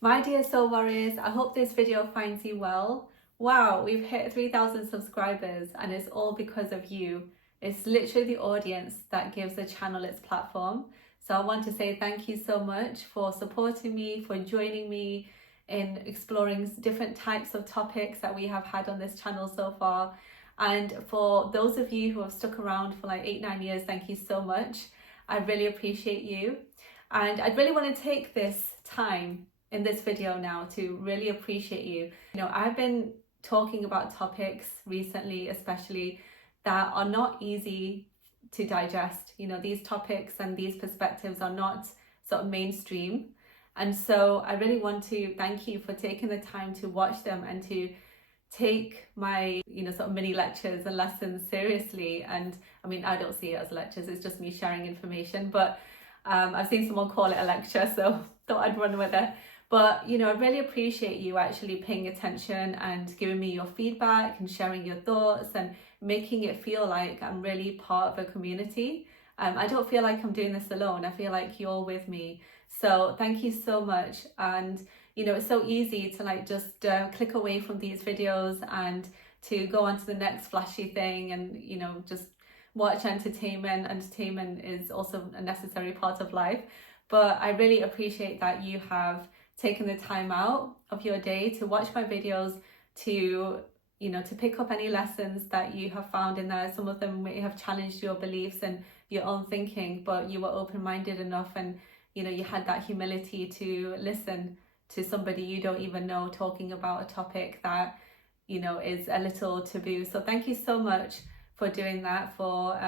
My dear soul warriors, I hope this video finds you well. Wow, we've hit 3,000 subscribers and it's all because of you. It's literally the audience that gives the channel its platform. So I want to say thank you so much for supporting me, for joining me in exploring different types of topics that we have had on this channel so far. And for those of you who have stuck around for like 8-9 years, thank you so much. I really appreciate you. And I'd really want to take this time in this video now to really appreciate you. I've been talking about topics recently, especially that are not easy to digest. These topics and these perspectives are not sort of mainstream. And so I really want to thank you for taking the time to watch them and to take my, sort of mini lectures and lessons seriously. And I mean, I don't see it as lectures, it's just me sharing information, but I've seen someone call it a lecture, so thought I'd run with it. But, I really appreciate you actually paying attention and giving me your feedback and sharing your thoughts and making it feel like I'm really part of a community. I don't feel like I'm doing this alone. I feel like you're with me. So thank you so much. And, it's so easy to just click away from these videos and to go on to the next flashy thing and, just watch entertainment. Entertainment is also a necessary part of life. But I really appreciate that you have taken the time out of your day to watch my videos, to pick up any lessons that you have found in there. Some of them may have challenged your beliefs and your own thinking, but you were open-minded enough and you had that humility to listen to somebody you don't even know talking about a topic that is a little taboo. So thank you so much for doing that, for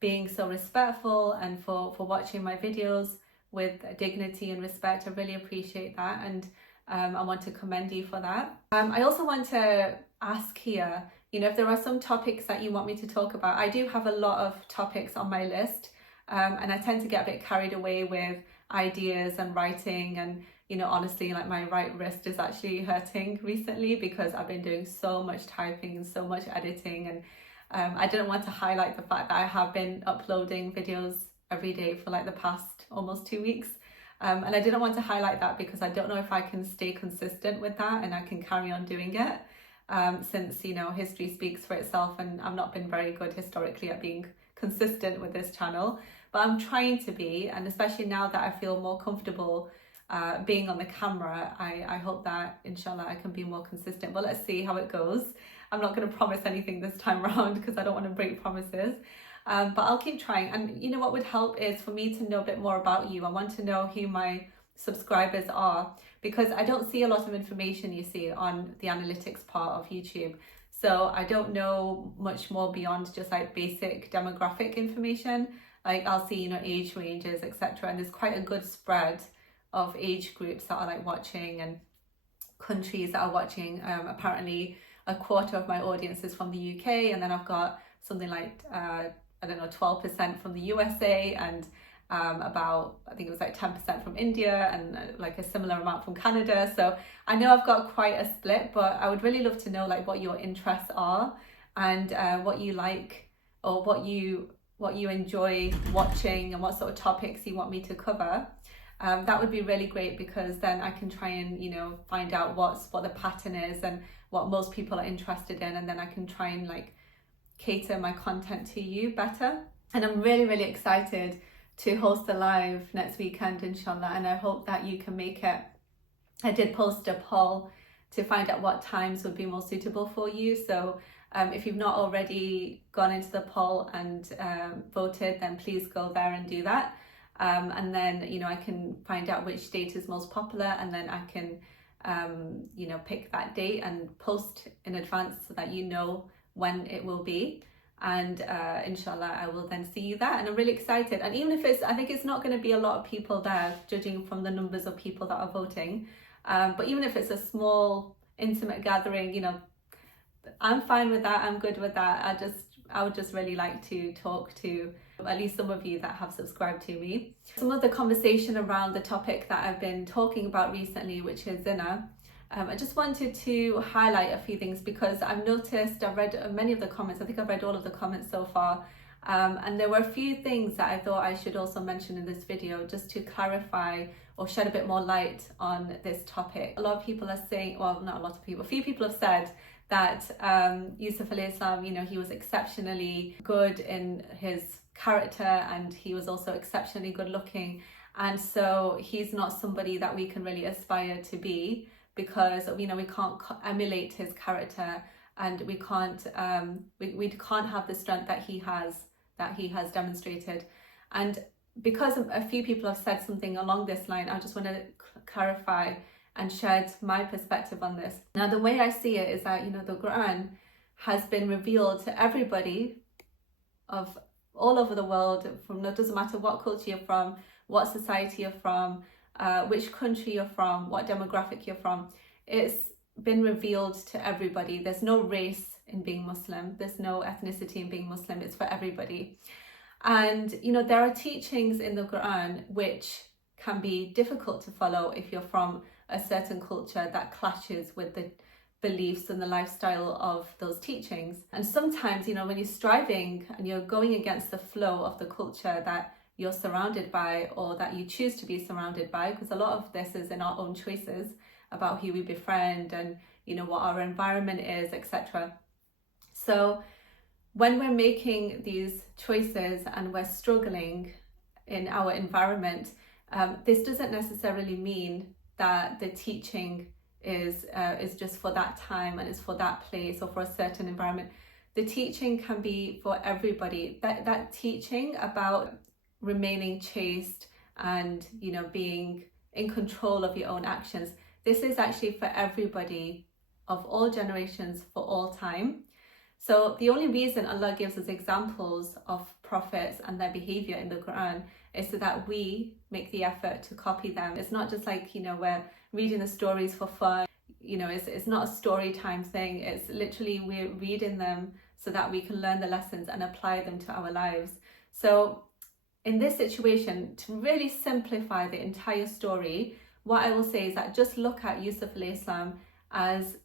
being so respectful and for watching my videos with dignity and respect. I really appreciate that, and I want to commend you for that. I also want to ask here, if there are some topics that you want me to talk about. I do have a lot of topics on my list, and I tend to get a bit carried away with ideas and writing, and honestly, like my right wrist is actually hurting recently because I've been doing so much typing and so much editing, and I didn't want to highlight the fact that I have been uploading videos every day for like the past almost 2 weeks, and I didn't want to highlight that because I don't know if I can stay consistent with that and I can carry on doing it, since history speaks for itself and I've not been very good historically at being consistent with this channel, but I'm trying to be, and especially now that I feel more comfortable being on the camera, I hope that inshallah I can be more consistent. But let's see how it goes. I'm not going to promise anything this time around because I don't want to break promises. But I'll keep trying. And what would help is for me to know a bit more about you. I want to know who my subscribers are, because I don't see a lot of information, you see, on the analytics part of YouTube. So I don't know much more beyond just like basic demographic information. Like I'll see, age ranges, etc. And there's quite a good spread of age groups that are like watching and countries that are watching. Apparently a quarter of my audience is from the UK, and then I've got something like 12% from the USA, and about, I think it was like 10% from India, and like a similar amount from Canada. So I know I've got quite a split, but I would really love to know like what your interests are and what you like, or what you enjoy watching, and what sort of topics you want me to cover. That would be really great, because then I can try and find out what the pattern is and what most people are interested in, and then I can try and like cater my content to you better. And I'm really, really excited to host a live next weekend, inshallah, and I hope that you can make it. I did post a poll to find out what times would be more suitable for you. So if you've not already gone into the poll and voted, then please go there and do that. And then, I can find out which date is most popular, and then I can, pick that date and post in advance so that when it will be. And inshallah, I will then see you there. And I'm really excited. And even if I think it's not going to be a lot of people there, judging from the numbers of people that are voting. But even if it's a small, intimate gathering, I'm fine with that. I'm good with that. I would just really like to talk to at least some of you that have subscribed to me. Some of the conversation around the topic that I've been talking about recently, which is Zena. I just wanted to highlight a few things because I've noticed, I've read many of the comments. I think I've read all of the comments so far, And there were a few things that I thought I should also mention in this video just to clarify or shed a bit more light on this topic. A lot of people are saying, well, not a lot of people, a few people have said that Yusuf alayhi salam, he was exceptionally good in his character and he was also exceptionally good looking. And so he's not somebody that we can really aspire to be because, we can't emulate his character and we can't have the strength that he has demonstrated. And because a few people have said something along this line, I just want to clarify and shed my perspective on this. Now, the way I see it is that, the Quran has been revealed to everybody of all over the world, it doesn't matter what culture you're from, what society you're from, which country you're from, what demographic you're from. It's been revealed to everybody. There's no race in being Muslim. There's no ethnicity in being Muslim. It's for everybody. And, there are teachings in the Quran which can be difficult to follow if you're from a certain culture that clashes with the beliefs and the lifestyle of those teachings. And sometimes, when you're striving and you're going against the flow of the culture that you're surrounded by or that you choose to be surrounded by, because a lot of this is in our own choices about who we befriend and, what our environment is, etc. So when we're making these choices and we're struggling in our environment, this doesn't necessarily mean that the teaching is just for that time and is for that place or for a certain environment. The teaching can be for everybody. That teaching about remaining chaste and being in control of your own actions, this is actually for everybody of all generations for all time. So the only reason Allah gives us examples of prophets and their behavior in the Quran is so that we make the effort to copy them. It's not just like, we're reading the stories for fun. It's not a story time thing. It's literally we're reading them so that we can learn the lessons and apply them to our lives. So in this situation, to really simplify the entire story, what I will say is that just look at Yusuf alayhi salam as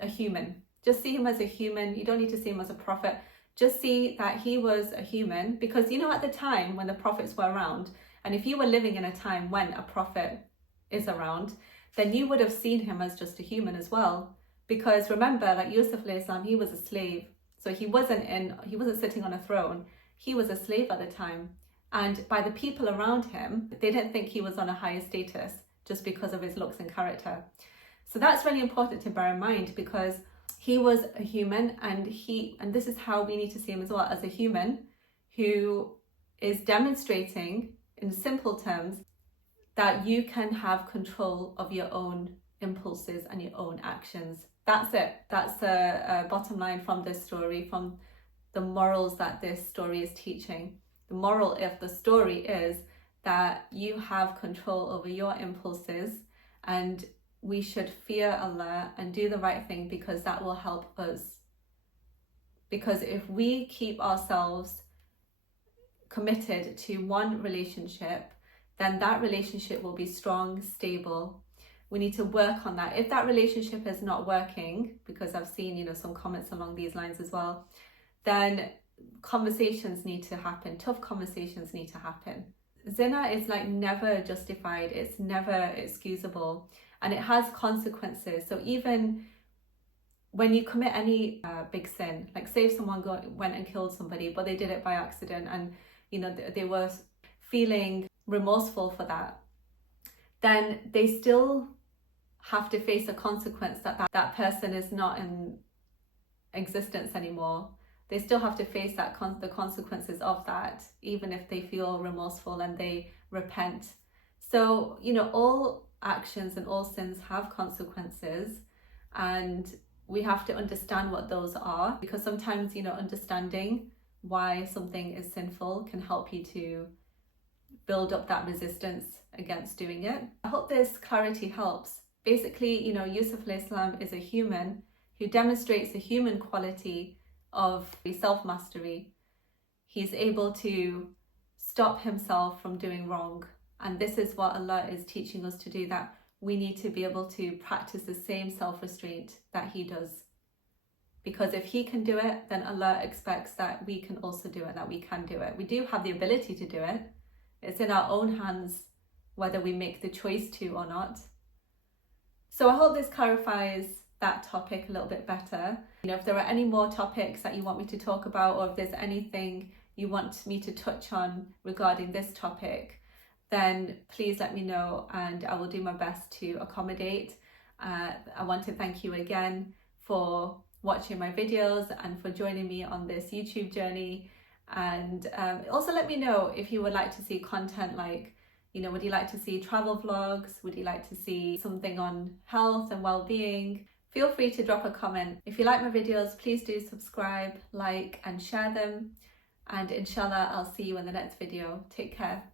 a human. Just see him as a human. You don't need to see him as a prophet. Just see that he was a human because, at the time when the prophets were around, and if you were living in a time when a prophet is around, then you would have seen him as just a human as well. Because remember, like Yusuf alayhi salam, he was a slave. So he wasn't sitting on a throne. He was a slave at the time. And by the people around him, they didn't think he was on a higher status just because of his looks and character. So that's really important to bear in mind because he was a human and this is how we need to see him as well, as a human who is demonstrating in simple terms that you can have control of your own impulses and your own actions. That's it. That's a bottom line from this story, from the morals that this story is teaching. The moral of the story is that you have control over your impulses and we should fear Allah and do the right thing because that will help us. Because if we keep ourselves committed to one relationship, then that relationship will be strong, stable. We need to work on that. If that relationship is not working, because I've seen, some comments along these lines as well, then conversations need to happen. Tough conversations need to happen. Zina is never justified. It's never excusable. And it has consequences. So even when you commit any big sin, like say if someone went and killed somebody, but they did it by accident and, they were feeling remorseful for that, then they still have to face a consequence that person is not in existence anymore. They still have to face the consequences of that, even if they feel remorseful and they repent. So, all actions and all sins have consequences, and we have to understand what those are, because sometimes, understanding why something is sinful can help you to build up that resistance against doing it. I hope this clarity helps. Basically, Yusuf alayhi salam is a human who demonstrates a human quality of self-mastery. He's able to stop himself from doing wrong. And this is what Allah is teaching us to do, that we need to be able to practice the same self-restraint that he does. Because if he can do it, then Allah expects that we can also do it, that we can do it. We do have the ability to do it. It's in our own hands whether we make the choice to or not. So I hope this clarifies that topic a little bit better. If there are any more topics that you want me to talk about, or if there's anything you want me to touch on regarding this topic, then please let me know and I will do my best to accommodate. I want to thank you again for watching my videos and for joining me on this YouTube journey. And also let me know if you would like to see content like, would you like to see travel vlogs? Would you like to see something on health and well-being? Feel free to drop a comment. If you like my videos, please do subscribe, like and share them. And inshallah, I'll see you in the next video. Take care.